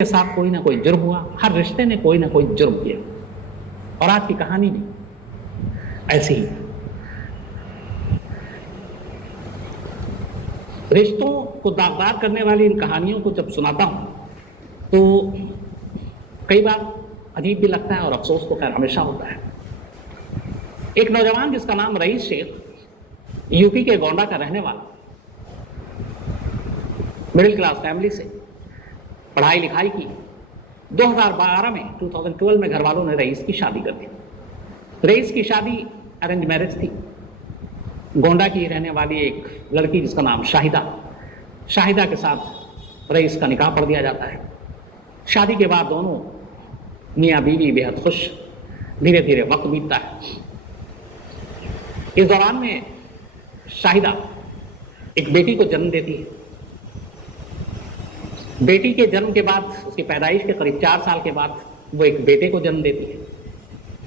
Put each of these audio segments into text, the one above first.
के साथ कोई ना कोई जुर्म हुआ, हर रिश्ते ने कोई ना कोई जुर्म किया। और आज की कहानी भी ऐसी ही। रिश्तों को दागदार करने वाली इन कहानियों को जब सुनाता हूं तो कई बार अजीब भी लगता है और अफसोस तो खैर हमेशा होता है। एक नौजवान जिसका नाम रईस शेख, यूपी के गोंडा का रहने वाला, मिडिल क्लास फैमिली से पढ़ाई लिखाई की। 2012 में 2012 में घर वालों ने रईस की शादी कर दी। रईस की शादी अरेंज मैरिज थी। गोंडा की रहने वाली एक लड़की जिसका नाम शाहिदा के साथ रईस का निकाह पढ़ दिया जाता है। शादी के बाद दोनों मियाँ बीवी बेहद खुश। धीरे धीरे वक्त बीतता है। इस दौरान में शाहिदा एक बेटी को जन्म देती है। बेटी के जन्म के बाद, उसकी पैदाइश के करीब 4 साल के बाद, वो एक बेटे को जन्म देती है।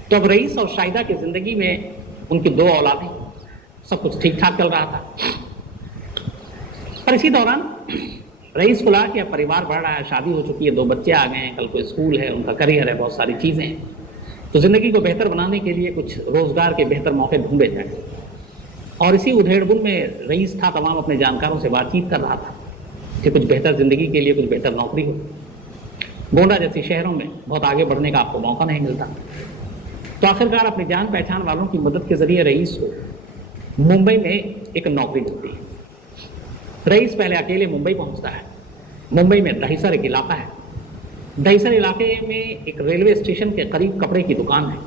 तो अब रईस और शाहिदा की जिंदगी में उनकी 2 औलादें, सब कुछ ठीक ठाक चल रहा था। पर इसी दौरान रईस को लगा कि अब परिवार बढ़ रहा है, शादी हो चुकी है, 2 बच्चे आ गए हैं, कल को स्कूल है, उनका करियर है, बहुत सारी चीजें हैं, तो जिंदगी को बेहतर बनाने के लिए कुछ रोजगार के बेहतर मौके ढूंढे जाए। और इसी उधेड़बुन में रईस था, तमाम अपने जानकारों से बातचीत कर रहा था कि कुछ बेहतर जिंदगी के लिए कुछ बेहतर नौकरी हो। गोंडा जैसी शहरों में बहुत आगे बढ़ने का आपको मौका नहीं मिलता। तो आखिरकार अपनी जान पहचान वालों की मदद के जरिए रईस को मुंबई में एक नौकरी मिलती है। रईस पहले अकेले मुंबई पहुंचता है। मुंबई में दहिसर एक इलाका है। दहिसर इलाके में एक रेलवे स्टेशन के करीब कपड़े की दुकान है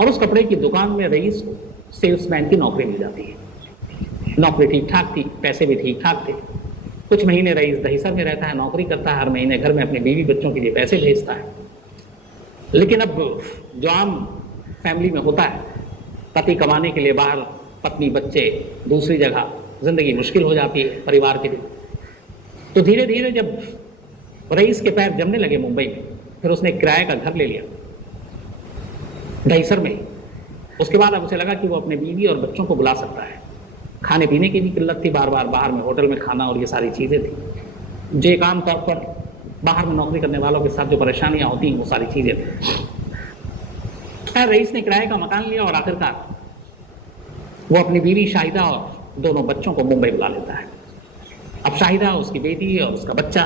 और उस कपड़े की दुकान में रईस को सेल्समैन की नौकरी मिल जाती है। नौकरी ठीक ठाक थी, पैसे भी ठीक ठाक थे। कुछ महीने रईस दहिसर में रहता है, नौकरी करता है, हर महीने घर में अपने बीवी बच्चों के लिए पैसे भेजता है। लेकिन अब जो आम फैमिली में होता है, पति कमाने के लिए बाहर, पत्नी बच्चे दूसरी जगह, जिंदगी मुश्किल हो जाती है परिवार के लिए। तो धीरे धीरे जब रईस के पैर जमने लगे मुंबई में, फिर उसने किराए का घर ले लिया दहिसर में। उसके बाद अब उसे लगा कि वो अपने बीवी और बच्चों को बुला सकता है। खाने पीने की भी किल्लत थी, बार बार बाहर में होटल में खाना और ये सारी चीज़ें थी जो एक आम तौर पर बाहर में नौकरी करने वालों के साथ जो परेशानियां होती हैं वो सारी चीज़ें थी। खैर रईस ने किराए का मकान लिया और आखिरकार वो अपनी बीवी शाहिदा और दोनों बच्चों को मुंबई बुला लेता है। अब शाहिदा, उसकी बेटी और उसका बच्चा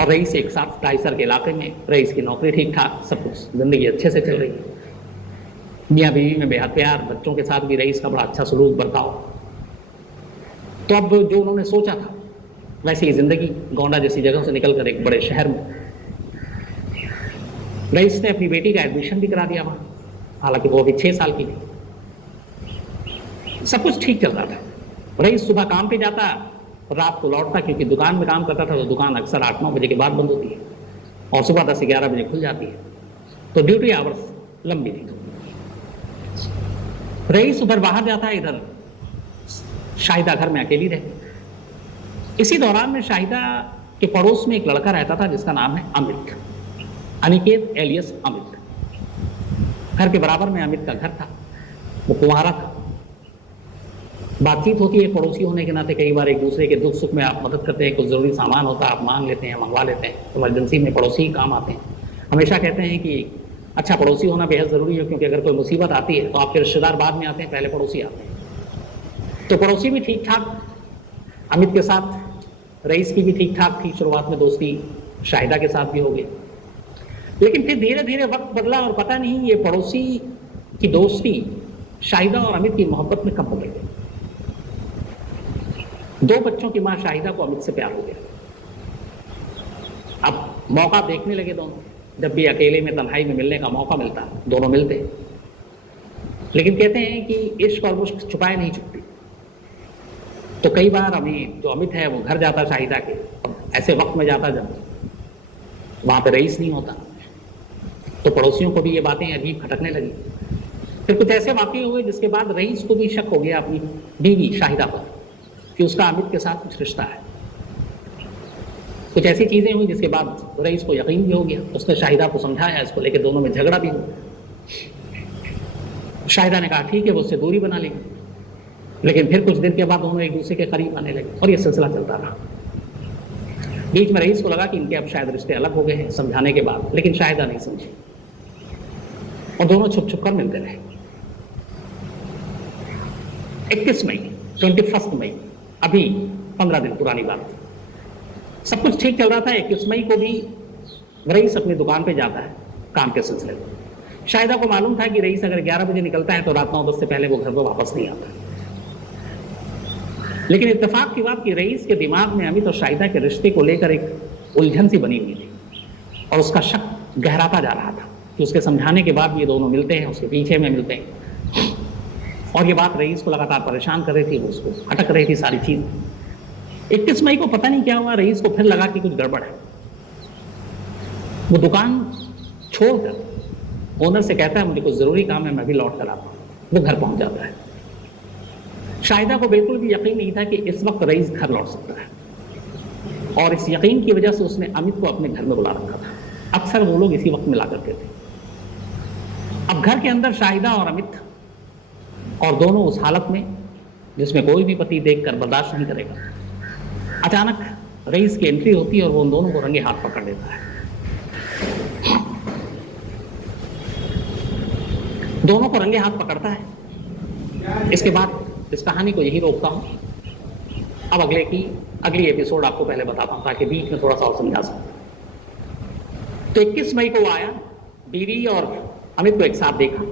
और रईस एक साथ दहिसर के इलाके में। रईस की नौकरी ठीक ठाक, सब कुछ, जिंदगी अच्छे से चल रही है। मियाँ बीवी में बेहद प्यार, बच्चों के साथ भी रईस का बड़ा अच्छा सलूक बर्ताव। तो अब जो उन्होंने सोचा था वैसे ही जिंदगी गोंडा जैसी जगह से निकलकर एक बड़े शहर में रईस ने अपनी बेटी का एडमिशन भी करा दिया वहां। हालांकि वो अभी 6 साल की थी। सब कुछ ठीक चल रहा था। रईस सुबह काम पे जाता, रात को लौटता, क्योंकि दुकान में काम करता था तो दुकान अक्सर 8-9 बजे के बाद बंद होती है और सुबह 10-11 बजे खुल जाती है। तो ड्यूटी आवर्स लंबी थी। रईस उधर बाहर जाता है, इधर शाहिदा घर में अकेली रहती। इसी दौरान में शाहिदा के पड़ोस में एक लड़का रहता था जिसका नाम है अमित, अनिकेत एलियस अमित। घर के बराबर में अमित का घर था। वो कुंवारा था। बातचीत होती है, पड़ोसी होने के नाते कई बार एक दूसरे के दुख सुख में आप मदद करते हैं। कुछ जरूरी सामान होता है आप मांग लेते हैं, मंगवा लेते हैं। इमरजेंसी में पड़ोसी ही काम आते हैं। हमेशा कहते हैं कि अच्छा पड़ोसी होना बेहद जरूरी है, क्योंकि अगर कोई मुसीबत आती है तो आपके रिश्तेदार बाद में आते हैं, पहले पड़ोसी आते हैं। तो पड़ोसी भी ठीक ठाक अमित के साथ, रईस की भी ठीक ठाक थी। शुरुआत में दोस्ती शाहिदा के साथ भी हो गई, लेकिन फिर धीरे धीरे वक्त बदला और पता नहीं ये पड़ोसी की दोस्ती शाहिदा और अमित की मोहब्बत में कब हो गई। 2 बच्चों की मां शाहिदा को अमित से प्यार हो गया। अब मौका देखने लगे दोनों। जब भी अकेले में तन्हाई में मिलने का मौका मिलता, दोनों मिलते। लेकिन कहते हैं कि इश्क और मुश्क छुपाए नहीं छुपती। तो कई बार जो अमित है वो घर जाता शाहिदा के, ऐसे वक्त में जाता जब वहां पे रईस नहीं होता। तो पड़ोसियों को भी ये बातें अजीब खटकने लगी। फिर कुछ ऐसे वाकये हुए जिसके बाद रईस को भी शक हो गया अपनी बीवी शाहिदा पर कि उसका अमित के साथ कुछ रिश्ता है। कुछ ऐसी चीजें हुई जिसके बाद रईस को यकीन भी हो गया। उसने शाहिदा को समझाया, इसको लेकर दोनों में झगड़ा भी हुआ। शाहिदा ने कहा ठीक है, वो उससे दूरी बना लेगी। लेकिन फिर कुछ दिन के बाद दोनों एक दूसरे के करीब आने लगे और ये सिलसिला चलता रहा। बीच में रईस को लगा कि इनके अब शायद रिश्ते अलग हो गए हैं समझाने के बाद, लेकिन शाहिदा नहीं समझी और दोनों छुप छुप कर मिलते रहे। 21 मई 21 मई, अभी 15 दिन पुरानी बात, सब कुछ ठीक चल रहा था। 21 मई को भी रईस अपनी दुकान पे जाता है काम के सिलसिले में। शाहिदा को मालूम था कि रईस अगर 11 बजे निकलता है तो रात 9-10 से पहले वो घर पर वापस नहीं आता। लेकिन इत्तेफाक की बात कि रईस के दिमाग में अमित और शाहिदा के रिश्ते को लेकर एक उलझन सी बनी हुई थी और उसका शक गहराता जा रहा था कि उसके समझाने के बाद भी ये दोनों मिलते हैं, उसके पीछे में मिलते हैं। और ये बात रईस को लगातार परेशान कर रही थी, वो उसको अटक रही थी सारी चीज। 21 मई को पता नहीं क्या हुआ, रईस को फिर लगा कि कुछ गड़बड़ है। वो दुकान छोड़कर ओनर से कहता है मुझे कुछ जरूरी काम है, मैं भी लौट कर आता हूँ। वो घर पहुंच जाता है। शाहिदा को बिल्कुल भी यकीन नहीं था कि इस वक्त रईस घर लौट सकता है और इस यकीन की वजह से उसने अमित को अपने घर में बुला रखा था। अक्सर वो लोग इसी वक्त मिला करते थे। अब घर के अंदर शाहिदा और अमित और दोनों उस हालत में जिसमें कोई भी पति देखकर बर्दाश्त नहीं करेगा। अचानक रईस की एंट्री होती है और वो उन दोनों को रंगे हाथ पकड़ लेता है। दोनों को रंगे हाथ पकड़ता है। इसके बाद इस कहानी को यही रोकता हूं। अब अगली एपिसोड आपको पहले बताता हूं ताकि बीच में थोड़ा सा और समझा सकूं। तो 21 मई को वो आया, बीवी और अमित को एक साथ देखा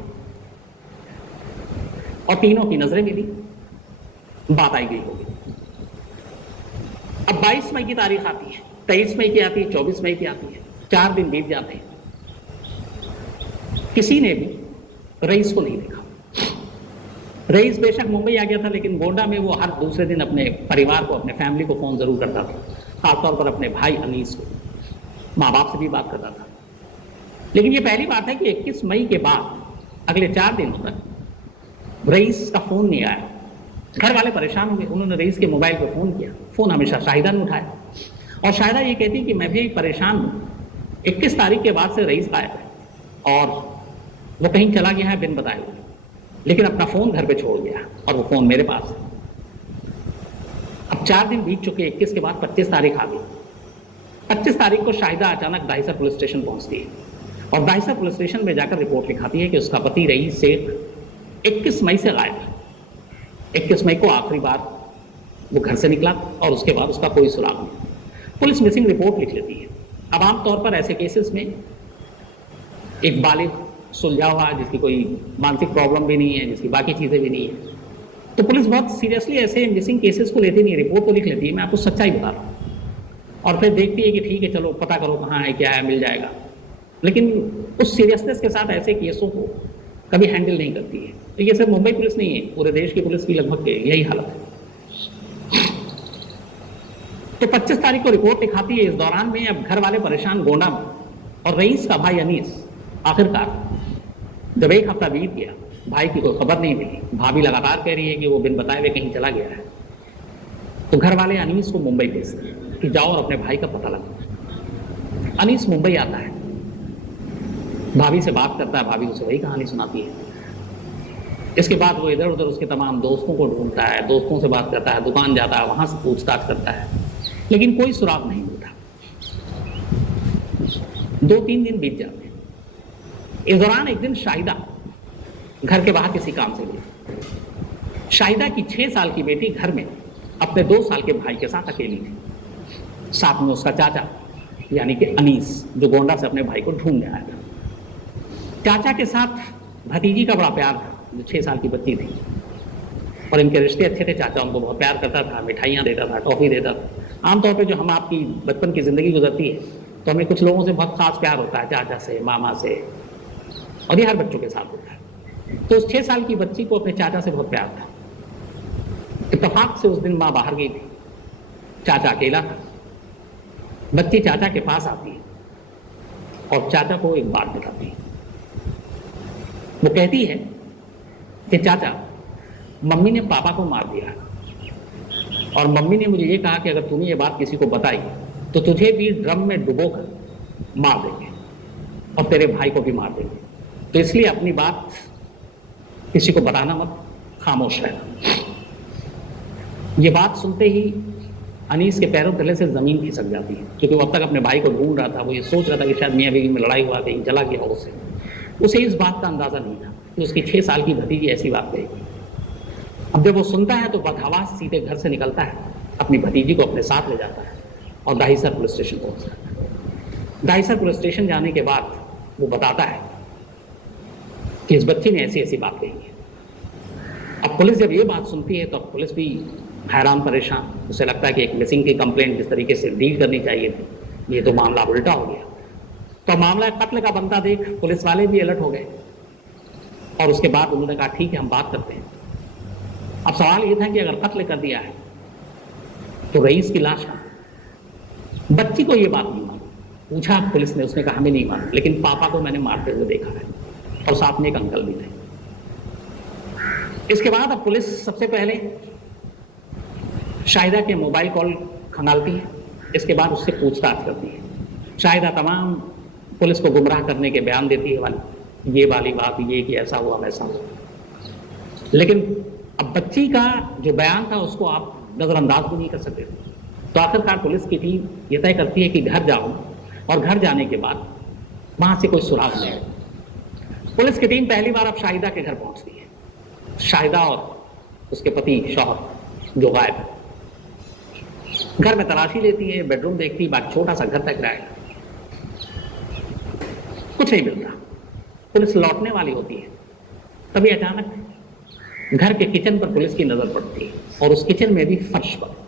और तीनों की नजरें मिली, बात आई गई होगी। अब 22 मई की तारीख आती है, 23 मई की आती है, 24 मई की आती है, 4 दिन बीत जाते हैं। किसी ने भी रईस को नहीं देखा। रईस बेशक मुंबई आ गया था, लेकिन गोंडा में वो हर दूसरे दिन अपने परिवार को, अपने फैमिली को फोन जरूर करता था, खासतौर पर अपने भाई अनीस को, माँ बाप से भी बात करता था। लेकिन ये पहली बात है कि 21 मई के बाद अगले 4 दिन तक रईस का फोन नहीं आया। घर वाले परेशान हुए, उन्होंने रईस के मोबाइल पर फोन किया, फोन हमेशा शाहिदा ने उठाया और शाहिदा ये कहती कि मैं भी परेशान हूँ। 21 तारीख के बाद से रईस गायब है और वो कहीं चला गया है बिन बताए हुए, लेकिन अपना फोन घर पे छोड़ गया और वो फोन मेरे पास है। अब 4 दिन बीत चुके, 21 के बाद 25 तारीख आ गई। 25 तारीख को शाहिदा अचानक दाहिसर पुलिस स्टेशन पहुंचती है और दाहिसर पुलिस स्टेशन में जाकर रिपोर्ट लिखाती है कि उसका पति रईस शेख 21 मई से गायब है। 21 मई को आखिरी बार वो घर से निकला और उसके बाद उसका कोई सुराग नहीं। पुलिस मिसिंग रिपोर्ट लिख लेती है। अब आमतौर पर ऐसे केसेस में एक बालिग सुलझा हुआ, जिसकी कोई मानसिक प्रॉब्लम भी नहीं है, जिसकी बाकी चीजें भी नहीं है, तो पुलिस बहुत सीरियसली ऐसे मिसिंग केसेस को लेती नहीं, रिपोर्ट तो लिख लेती है। मैं आपको सच्चाई बता रहा हूँ और फिर देखती है कि ठीक है चलो पता करो कहाँ है, क्या है, मिल जाएगा। लेकिन उस सीरियसनेस के साथ ऐसे केसों को कभी हैंडल नहीं करती है। तो ये सिर्फ मुंबई पुलिस नहीं है, पूरे देश की पुलिस की लगभग यही हालत है। तो 25 तारीख को रिपोर्ट लिखाती है। इस दौरान में अब घर वाले परेशान गोंडा में, और रईस का भाई अनीस आखिरकार जब 1 हफ्ता बीत गया, भाई की कोई खबर नहीं मिली, भाभी लगातार कह रही है कि वो बिन बताए हुए कहीं चला गया है, तो घर वाले अनीस को मुंबई भेजते हैं कि जाओ और अपने भाई का पता लगाओ। अनीस मुंबई आता है, भाभी से बात करता है, भाभी उसे वही कहानी सुनाती है। इसके बाद वो इधर उधर उसके तमाम दोस्तों को ढूंढता है, दोस्तों से बात करता है, दुकान जाता है, वहां से पूछताछ करता है, लेकिन कोई सुराग नहीं मिलता। 2-3 दिन बीत जाते हैं। इस दौरान एक दिन शाहिदा घर के बाहर किसी काम से गई। शाहिदा की 6 साल की बेटी घर में अपने 2 साल के भाई के साथ अकेली थी, साथ में उसका चाचा यानी कि अनीस, जो गोंडा से अपने भाई को ढूंढने आया था। चाचा के साथ भतीजी का बड़ा प्यार था, जो 6 साल की बच्ची थी, और इनके रिश्ते अच्छे थे। चाचा उनको बहुत प्यार करता था, मिठाइयाँ देता था, टॉफी देता था। आमतौर पे जो हम आपकी बचपन की ज़िंदगी गुजरती है तो हमें कुछ लोगों से बहुत खास प्यार होता है, चाचा से, मामा से, और ये हर बच्चों के साथ होता है। तो उस 6 साल की बच्ची को अपने चाचा से बहुत प्यार था। इत्तेफाक से उस दिन माँ बाहर गई थी, चाचा अकेला था। बच्ची चाचा के पास आती है और चाचा को एक बात बताती है। वो कहती है कि चाचा, मम्मी ने पापा को मार दिया और मम्मी ने मुझे ये कहा कि अगर तूने ये बात किसी को बताई तो तुझे भी ड्रम में डुबोकर मार देंगे और तेरे भाई को भी मार देंगे, तो इसलिए अपनी बात किसी को बताना मत, खामोश रहना। ये बात सुनते ही अनीस के पैरों तले से जमीन खिसक जाती है, क्योंकि वो अब तक अपने भाई को ढूंढ रहा था। वो ये सोच रहा था कि शायद मियाँ बीवी में लड़ाई हुआ, कहीं जला गया हो उसे इस बात का अंदाजा नहीं था कि उसकी 6 साल की भतीजी ऐसी बात कहेगी। अब जब वो सुनता है तो बदहवास सीधे घर से निकलता है, अपनी भतीजी को अपने साथ ले जाता है और दाहिसर पुलिस स्टेशन पहुंचता है। दाहिसर पुलिस स्टेशन जाने के बाद वो बताता है कि इस बच्ची ने ऐसी ऐसी बात कही है। अब पुलिस जब ये बात सुनती है तो पुलिस भी हैरान परेशान, उसे लगता है कि एक मिसिंग की कंप्लेंट जिस तरीके से डील करनी चाहिए थी, ये तो मामला उल्टा हो गया। तो मामला कत्ल का बनता देख पुलिस वाले भी अलर्ट हो गए और उसके बाद उन्होंने कहा ठीक है, हम बात करते हैं। अब सवाल ये था कि अगर कत्ल कर दिया है तो रईस की लाश कहाँ? बच्ची को ये बात नहीं मालूम, पूछा पुलिस ने, उसने कहा हमें नहीं मालूम, लेकिन पापा को मैंने मारते हुए देखा है और साथ में एक अंकल भी थे। इसके बाद अब पुलिस सबसे पहले शाहिदा के मोबाइल कॉल खंगालती है, इसके बाद उससे पूछताछ करती है। शाहिदा तमाम पुलिस को गुमराह करने के बयान देती है, ये वाली बात, ये कि ऐसा हुआ वैसा हुआ। लेकिन अब बच्ची का जो बयान था उसको आप नजरअंदाज भी नहीं कर सकते। तो आखिरकार पुलिस की टीम ये तय करती है कि घर जाओ, और घर जाने के बाद वहां से कोई सुराग नहीं। पुलिस की टीम पहली बार अब शाहिदा के घर पहुंचती है। शाहिदा और उसके पति शौहर जो गायब है, घर में तलाशी लेती है, बेडरूम देखती है, बाकी छोटा सा घर तक रहा है, कुछ नहीं मिलता। पुलिस लौटने वाली होती है, तभी अचानक घर के किचन पर पुलिस की नजर पड़ती है, और उस किचन में भी फर्श पर।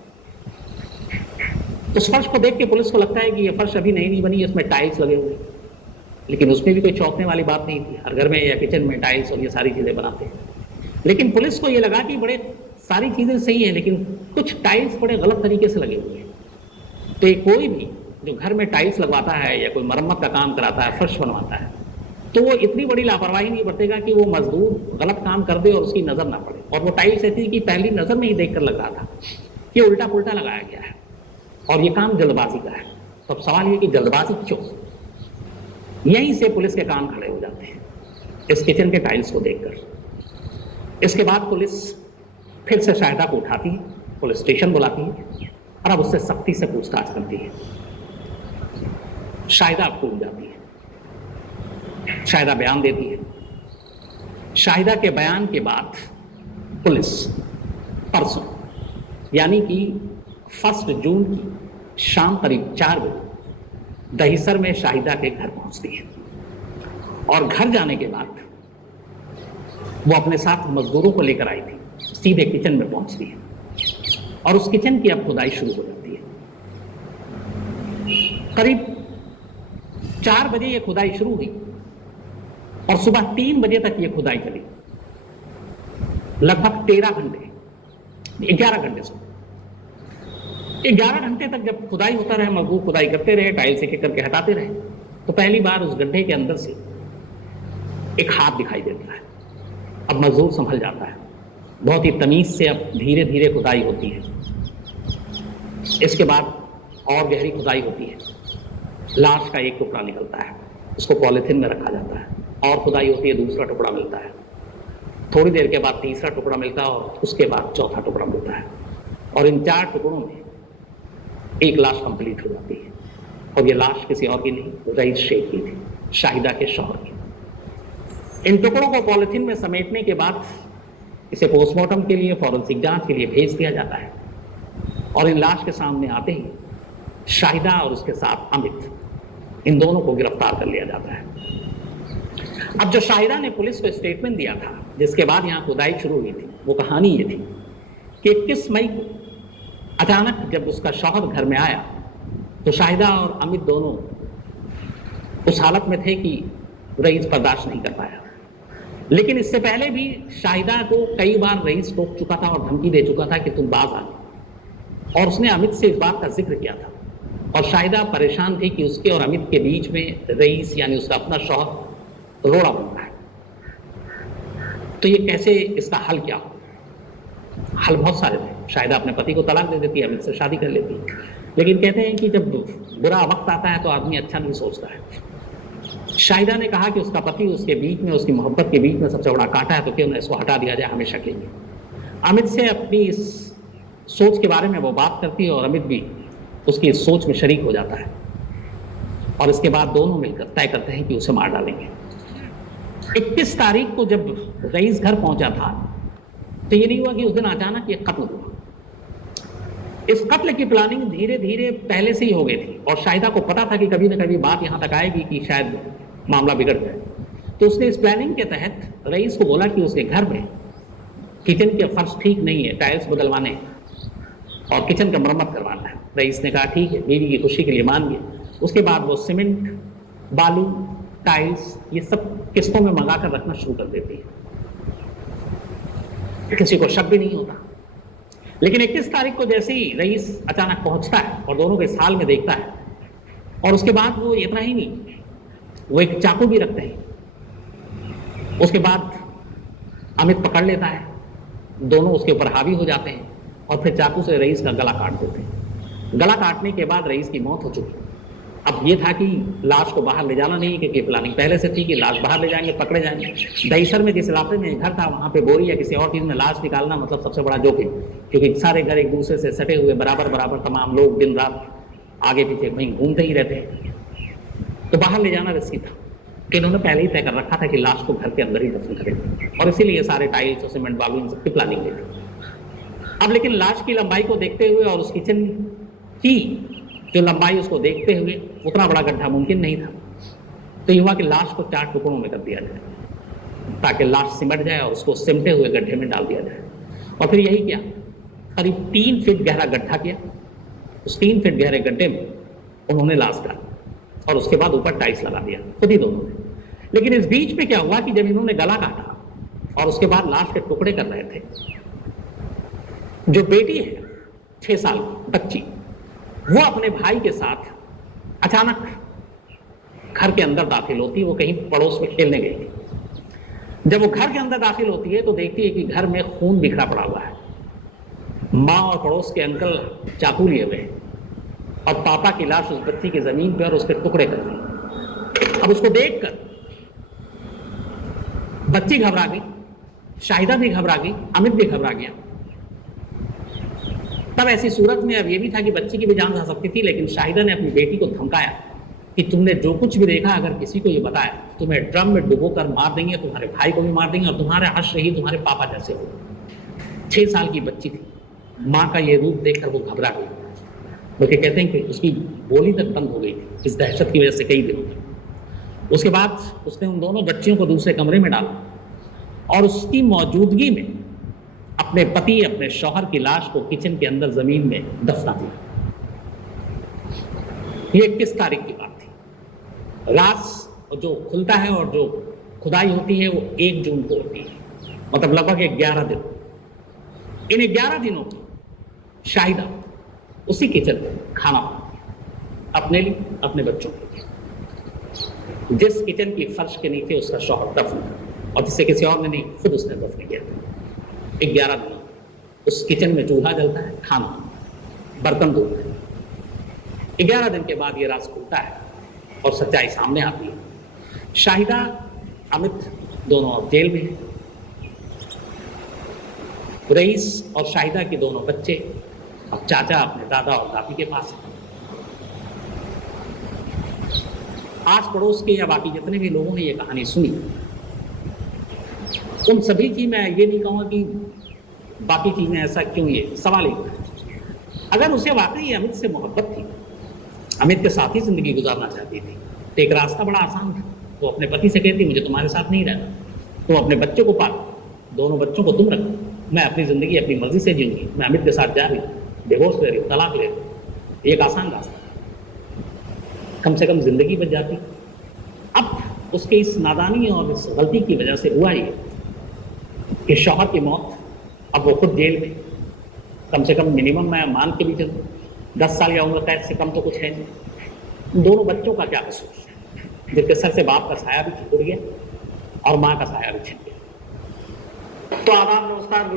उस फर्श को देख के पुलिस को लगता है कि ये फर्श अभी नई नहीं बनी, इसमें टाइल्स लगे हुए, लेकिन उसमें भी कोई चौंकने वाली बात नहीं थी। हर घर में या किचन में टाइल्स और ये सारी चीजें बनाते हैं, लेकिन पुलिस को ये लगा कि बड़े सारी चीजें सही हैं, लेकिन कुछ टाइल्स बड़े गलत तरीके से लगे हुए हैं। तो कोई भी जो घर में टाइल्स लगवाता है या कोई मरम्मत का काम कराता है, फर्श बनवाता है, तो वो इतनी बड़ी लापरवाही नहीं बरतेगा कि वो मजदूर गलत काम कर दे और उसकी नजर ना पड़े। और वो टाइल्स ऐसी थी कि पहली नजर में ही देखकर लग रहा था कि उल्टा पुल्टा लगाया गया है और ये काम जल्दबाजी का है। तो अब सवाल ये कि जल्दबाजी क्यों? यहीं से पुलिस के कान खड़े हो जाते हैं इस किचन के टाइल्स को देखकर। इसके बाद पुलिस फिर से शाहिदा को उठाती है, पुलिस स्टेशन बुलाती है और अब उससे सख्ती से पूछताछ करती है। शाहिदा टूट जाती है, शाहिदा बयान देती है। शाहिदा के बयान के बाद पुलिस परसों यानी कि 1 जून की शाम करीब 4 बजे दहिसर में शाहिदा के घर पहुंचती है, और घर जाने के बाद वो अपने साथ मजदूरों को लेकर आई थी, सीधे किचन में पहुंचती है और उस किचन की अब खुदाई शुरू हो जाती है। करीब 4 बजे ये खुदाई शुरू हुई और सुबह 3 बजे तक ये खुदाई चली, लगभग 11 घंटे से 11 घंटे तक जब खुदाई होता रहे, मजदूर खुदाई करते रहे, टाइल्स एक एक करके हटाते रहे, तो पहली बार उस गड्ढे के अंदर से एक हाथ दिखाई देता है। अब मजदूर संभल जाता है, बहुत ही तमीज से अब धीरे धीरे खुदाई होती है। इसके बाद और गहरी खुदाई होती है, लाश का एक टुकड़ा निकलता है, उसको पॉलिथीन में रखा जाता है, और खुदाई होती है, दूसरा टुकड़ा मिलता है, थोड़ी देर के बाद तीसरा टुकड़ा मिलता है और उसके बाद चौथा टुकड़ा मिलता है, और इन 4 टुकड़ों में एक लाश कंप्लीट हो जाती है। और ये लाश किसी और की नहीं, रईस शेख की थी, शाहिदा के शौहर की। इन टुकड़ों को पॉलिथीन में समेटने के बाद इसे पोस्टमार्टम के लिए, फॉरेंसिक जांच के लिए भेज दिया जाता है, और इन लाश के सामने आते ही शाहिदा और उसके साथ अमित, इन दोनों को गिरफ्तार कर लिया जाता है। अब जो शाहिदा ने पुलिस को स्टेटमेंट दिया था, जिसके बाद यहाँ खुदाई शुरू हुई थी, वो कहानी ये थी कि 21 मई को अचानक जब उसका शौहर घर में आया तो शाहिदा और अमित दोनों उस हालत में थे कि रईस बर्दाश्त नहीं कर पाया। लेकिन इससे पहले भी शाहिदा को कई बार रईस टोक चुका था और धमकी दे चुका था कि तुम बाज आ, और उसने अमित से इस बात का जिक्र किया था, और शाहिदा परेशान थी कि उसके और अमित के बीच में रईस यानी उसका अपना शौहर रोड़ा बन रहा है। तो ये कैसे, इसका हल क्या हो? हल बहुत सारे थे। शाहिदा अपने पति को तलाक दे देती है, अमित से शादी कर लेती है, लेकिन कहते हैं कि जब बुरा वक्त आता है तो आदमी अच्छा नहीं सोचता है। शाहिदा ने कहा कि उसका पति उसके बीच में, उसकी मोहब्बत के बीच में सबसे बड़ा कांटा है, तो क्यों ना इसको हटा दिया जाए हमेशा के लिए। अमित से अपनी इस सोच के बारे में वो बात करती है और अमित भी उसकी सोच में शरीक हो जाता है और इसके बाद दोनों मिलकर तय करते हैं कि उसे मार डालेंगे। 21 तारीख को जब रईस घर पहुंचा था तो ये नहीं हुआ कि उस दिन अचानक ये कत्ल हुआ। इस कत्ल की प्लानिंग धीरे धीरे पहले से ही हो गई थी और शाहिदा को पता था कि कभी ना कभी बात यहां तक आएगी कि शायद मामला बिगड़ जाए। तो उसने इस प्लानिंग के तहत रईस को बोला कि उसके घर में किचन के फर्श ठीक नहीं है, टाइल्स बदलवाने हैं और किचन का मरम्मत करवाना है। रईस ने कहा ठीक है, बीवी की खुशी के लिए मान गया। उसके बाद वो सीमेंट, बालू, टाइल्स ये सब किस्तों में मंगा कर रखना शुरू कर देती है, किसी को शक भी नहीं होता। लेकिन 21 तारीख को जैसे ही रईस अचानक पहुंचता है और दोनों के साल में देखता है और उसके बाद वो इतना ही नहीं, वो एक चाकू भी रखते हैं। उसके बाद अमित पकड़ लेता है, दोनों उसके ऊपर हावी हो जाते हैं और फिर चाकू से रईस का गला काट देते हैं। गला काटने के बाद रईस की मौत हो चुकी। अब ये था कि लाश को बाहर ले जाना नहीं, क्योंकि प्लानिंग पहले से थी कि लाश बाहर ले जाएंगे, पकड़े जाएंगे। दहीसर में जिस इलाके में घर था वहां पे बोरी या किसी और चीज में लाश निकालना मतलब सबसे बड़ा जोखिम, क्योंकि सारे घर एक दूसरे से सटे हुए बराबर बराबर, तमाम लोग दिन रात आगे पीछे वहीं घूमते ही रहते हैं, तो बाहर ले जाना रिस्की था। कि इन्होंने पहले ही तय कर रखा था कि लाश को घर के अंदर ही दफन करेंगे और इसीलिए सारे टाइल्स और सीमेंट बालू इन सबकी प्लानिंग हुई थी। अब लेकिन लाश की लंबाई को देखते हुए और उस किचन की जो लंबाई उसको देखते हुए उतना बड़ा गड्ढा मुमकिन नहीं था। तो ये हुआ कि लाश को 4 टुकड़ों में कर दिया जाए ताकि लाश सिमट जाए और उसको सिमटे हुए गड्ढे में डाल दिया जाए। और फिर यही किया, करीब 3 फीट गहरा गड्ढा किया। उस 3 फीट गहरे गड्ढे में उन्होंने लाश डाली और उसके बाद ऊपर टाइल्स लगा दिया खुद ही दोनों ने। लेकिन इस बीच में क्या हुआ कि जब इन्होंने गला काटा और उसके बाद लाश के टुकड़े कर रहे थे, जो बेटी है 6 साल की बच्ची, वो अपने भाई के साथ अचानक घर के अंदर दाखिल होती है। वो कहीं पड़ोस में खेलने गई थी। जब वो घर के अंदर दाखिल होती है तो देखती है कि घर में खून बिखरा पड़ा हुआ है। माँ और पड़ोस के अंकल चाकू लिए हुए हैं और पापा की लाश उस बच्ची की जमीन पर उसके टुकड़े कर दिए। अब उसको देखकर बच्ची घबरा गई, शाहिदा भी घबरा गई, अमित भी घबरा गया। तब ऐसी सूरत में अब यह भी था कि बच्ची की भी जान जा सकती थी, लेकिन शाहिदा ने अपनी बेटी को धमकाया कि तुमने जो कुछ भी देखा अगर किसी को ये बताया तुम्हें ड्रम में डुबो कर मार देंगे, तुम्हारे भाई को भी मार देंगे और तुम्हारे हश्र ही तुम्हारे पापा जैसे हो। 6 साल की बच्ची थी। माँ का ये रूप देखकर वो घबरा गई, बल्कि कहते हैं कि उसकी बोली तक बंद हो गई थी इस दहशत की वजह से कई दिनों तक। उसके बाद उसने उन दोनों बच्चियों को दूसरे कमरे में डाला और उसकी मौजूदगी में अपने पति, अपने शौहर की लाश को किचन के अंदर जमीन में दफना दिया। ये 21 तारीख की बात थी। राज जो खुलता है और जो खुदाई होती है वो 1 जून को होती है, मतलब लगभग 11 दिन। इन 11 दिनों में शाहिदा उसी किचन में खाना अपने लिए, अपने बच्चों के लिए, जिस किचन की फर्श के नीचे उसका शौहर दफन था और जिसे किसी और ने नहीं, खुद उसने दफन किया था। 11 दिन उस किचन में चूल्हा जलता है, खाना, बर्तन धोते हैं। 11 दिन के बाद ये राज खुलता है और सच्चाई सामने आती है। शाहिदा, अमित दोनों अब जेल में हैं। रईस और शाहिदा के दोनों बच्चे अब चाचा अपने दादा और दादी के पास हैं। आस पड़ोस के या बाकी जितने भी लोगों ने ये कहानी सुनी, उन सभी की मैं ये नहीं कहूँगा कि बाकी चीजें ऐसा क्यों, ये सवाल ही अगर उसे वाकई अमित से मोहब्बत थी, अमित के साथ ही जिंदगी गुजारना चाहती थी, तो एक रास्ता बड़ा आसान था। वो अपने पति से कहती मुझे तुम्हारे साथ नहीं रहना, तुम अपने बच्चों को पालो, दोनों बच्चों को तुम रखो, मैं अपनी जिंदगी अपनी मर्जी से जीऊंगी, मैं अमित के साथ जा रही हूँ, डिवोर्स ले रही हूँ, तलाक ले रही हूँ। एक आसान रास्ता, कम से कम जिंदगी बच जाती। अब उसके इस नादानी और इस गलती की वजह से हुआ ये कि शौहर की मौत, अब वो खुद जेल में, कम से कम मिनिमम मैं मान के भी चलूँ 10 साल या उम्र कैद से कम तो कुछ है नहीं। दोनों बच्चों का क्या कसूर, जिसके सर से बाप का साया भी उड़ गया और माँ का साया भी छिन गया। तो आदाब, नमस्कार।